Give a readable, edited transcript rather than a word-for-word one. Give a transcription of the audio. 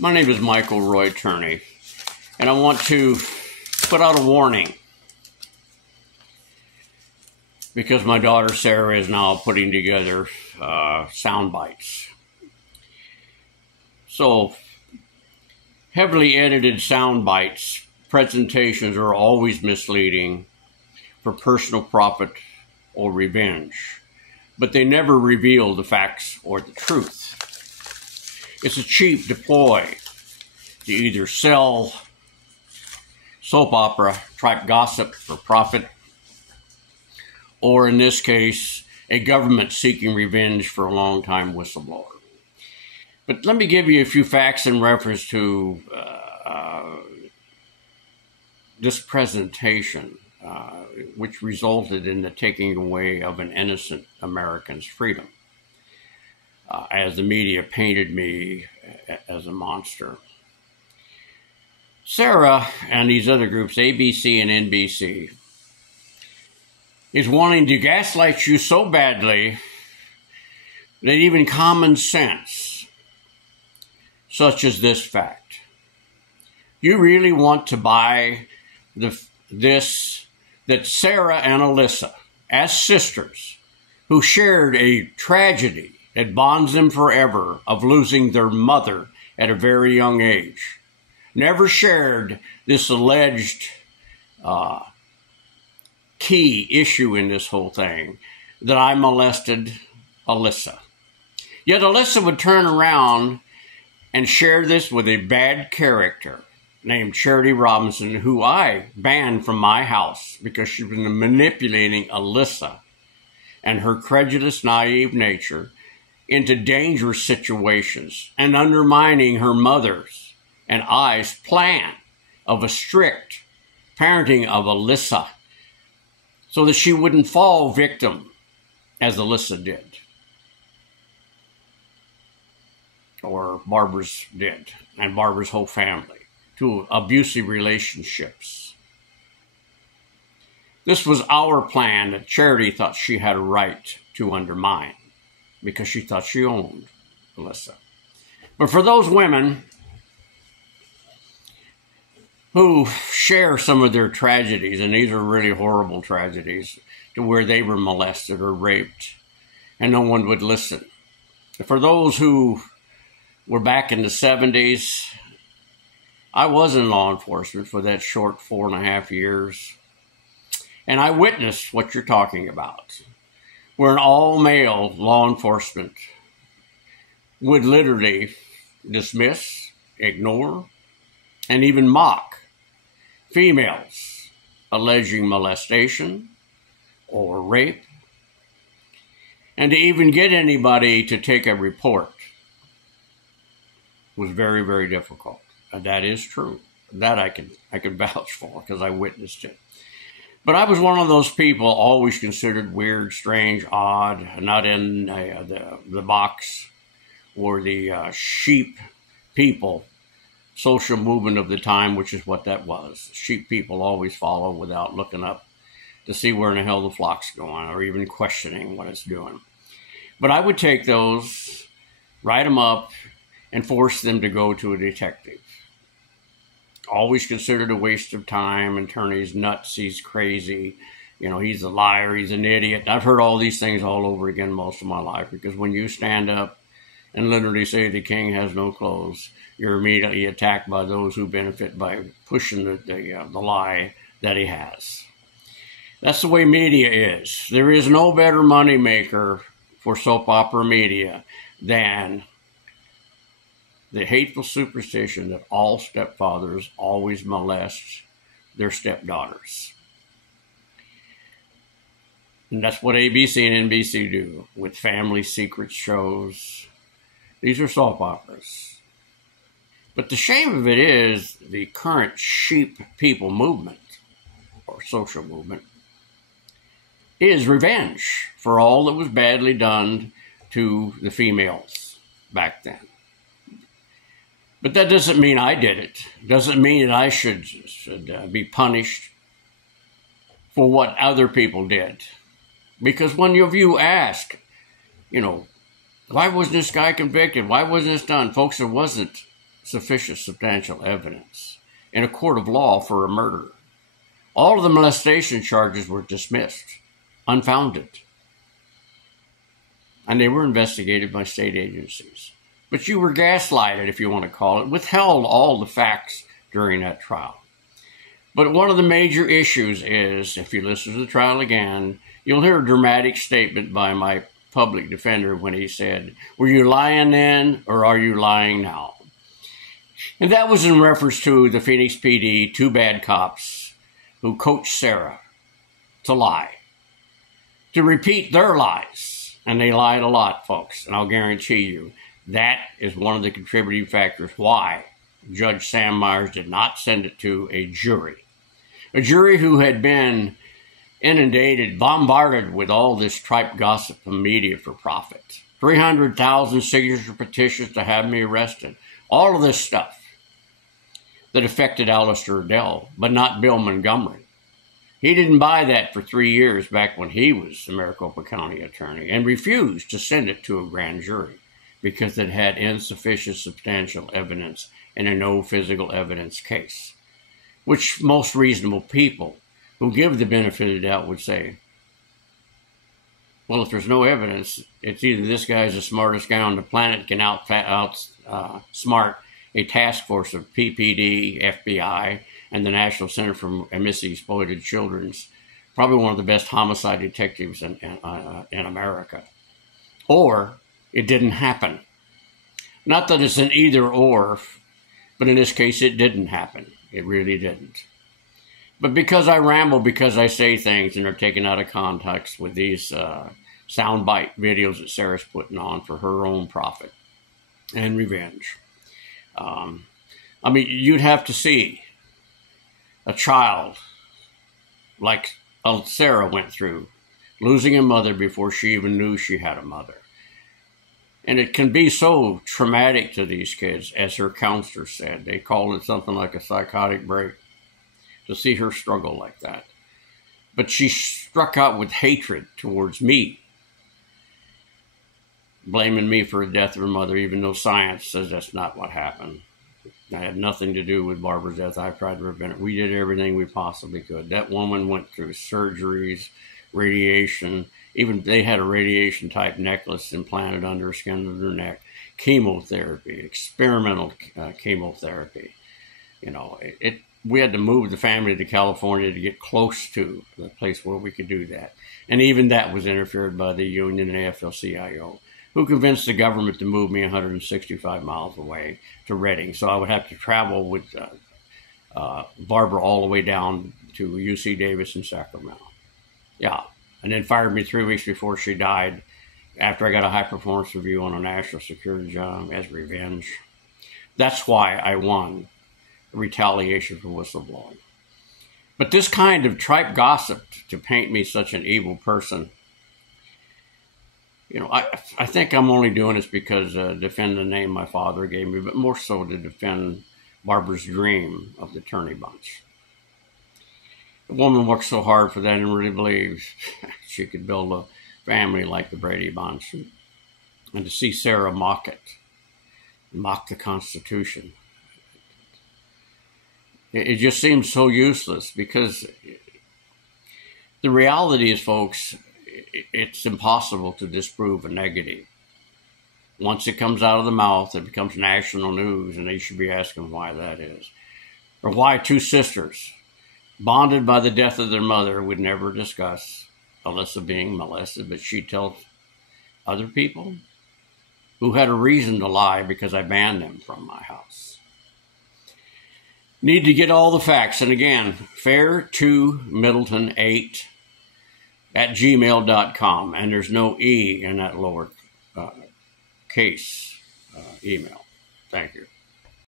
My name is Michael Roy Turney, and I want to put out a warning because my daughter Sarah is now putting together sound bites. So, heavily edited sound bites presentations are always misleading for personal profit or revenge, but they never reveal the facts or the truth. It's a cheap ploy to either sell soap opera type gossip for profit, or in this case, a government seeking revenge for a long-time whistleblower. But let me give you a few facts in reference to this presentation, which resulted in the taking away of an innocent American's freedom, as the media painted me as a monster. Sarah and these other groups, ABC and NBC, is wanting to gaslight you so badly that even common sense, such as this fact, you really want to buy that Sarah and Alyssa, as sisters, who shared a tragedy that bonds them forever of losing their mother at a very young age, never shared this alleged key issue in this whole thing, that I molested Alyssa. Yet Alyssa would turn around and share this with a bad character named Charity Robinson, who I banned from my house because she'd been manipulating Alyssa and her credulous, naive nature into dangerous situations and undermining her mother's and I's plan of a strict parenting of Alyssa so that she wouldn't fall victim as Alyssa did, or Barbara's did, and Barbara's whole family, to abusive relationships. This was our plan that Charity thought she had a right to undermine because she thought she owned Alyssa. But for those women who share some of their tragedies, and these are really horrible tragedies, to where they were molested or raped and no one would listen. For those who were back in the 70s, I was in law enforcement for that short 4.5 years, and I witnessed what you're talking about, where an all-male law enforcement would literally dismiss, ignore, and even mock females alleging molestation or rape, and to even get anybody to take a report was very, very difficult. And that is true. That I can vouch for because I witnessed it. But I was one of those people always considered weird, strange, odd, not in the box or the sheep people social movement of the time, which is what that was. Sheep people always follow without looking up to see where in the hell the flock's going or even questioning what it's doing. But I would take those, write them up, and force them to go to a detective. Always considered a waste of time and turn he's nuts, he's crazy, he's a liar, he's an idiot. I've heard all these things all over again most of my life, because when you stand up and literally say the king has no clothes, you're immediately attacked by those who benefit by pushing the lie that he has. That's the way media is. There is no better moneymaker for soap opera media than the hateful superstition that all stepfathers always molest their stepdaughters. And that's what ABC and NBC do with family secret shows. These are soap operas. But the shame of it is the current sheep people movement, or social movement, is revenge for all that was badly done to the females back then. But that doesn't mean I did it. Doesn't mean that I should be punished for what other people did. Because when you ask, why wasn't this guy convicted? Why wasn't this done? Folks, there wasn't sufficient substantial evidence in a court of law for a murder. All of the molestation charges were dismissed, unfounded, and they were investigated by state agencies. But you were gaslighted, if you want to call it, withheld all the facts during that trial. But one of the major issues is, if you listen to the trial again, you'll hear a dramatic statement by my public defender when he said, "Were you lying then, or are you lying now?" And that was in reference to the Phoenix PD, two bad cops who coached Sarah to lie, to repeat their lies. And they lied a lot, folks. And I'll guarantee you, that is one of the contributing factors why Judge Sam Myers did not send it to a jury who had been inundated, bombarded with all this tripe gossip from media for profit. 300,000 signature petitions to have me arrested. All of this stuff that affected Alistair Adele, but not Bill Montgomery. He didn't buy that for 3 years back when he was the Maricopa County attorney and refused to send it to a grand jury because it had insufficient substantial evidence in a no physical evidence case, which most reasonable people who give the benefit of the doubt would say, well, if there's no evidence, it's either this guy's the smartest guy on the planet, can outsmart a task force of PPD, FBI, and the National Center for Missing Exploited Children's, probably one of the best homicide detectives in America. Or it didn't happen. Not that it's an either or, but in this case, it didn't happen. It really didn't. But because I ramble, because I say things and are taken out of context with these soundbite videos that Sarah's putting on for her own profit and revenge. I mean, you'd have to see a child like Sarah went through, losing a mother before she even knew she had a mother. And it can be so traumatic to these kids, as her counselor said. They called it something like a psychotic break, to see her struggle like that. But she struck out with hatred towards me, blaming me for the death of her mother, even though science says that's not what happened. That had nothing to do with Barbara's death. I tried to prevent it. We did everything we possibly could. That woman went through surgeries, radiation. Even they had a radiation-type necklace implanted under her skin of her neck. Chemotherapy, experimental chemotherapy. You know, we had to move the family to California to get close to the place where we could do that. And even that was interfered by the union and AFL-CIO, who convinced the government to move me 165 miles away to Redding. So I would have to travel with Barbara all the way down to UC Davis in Sacramento. Yeah. And then fired me 3 weeks before she died, after I got a high performance review on a national security job as revenge. That's why I won retaliation for whistleblowing. But this kind of tripe gossip to paint me such an evil person, you know, I think I'm only doing this because defend the name my father gave me, but more so to defend Barbara's dream of the Turney Bunch. The woman worked so hard for that and really believes she could build a family like the Brady Bunch. And to see Sarah mock it, mock the Constitution, it just seems so useless, because the reality is, folks, it's impossible to disprove a negative. Once it comes out of the mouth, it becomes national news, and they should be asking why that is. Or why two sisters, bonded by the death of their mother, would never discuss Alyssa being molested, but she'd tell other people who had a reason to lie because I banned them from my house. Need to get all the facts. And again, fair2middleton8 at gmail.com. And there's no E in that lower case email. Thank you.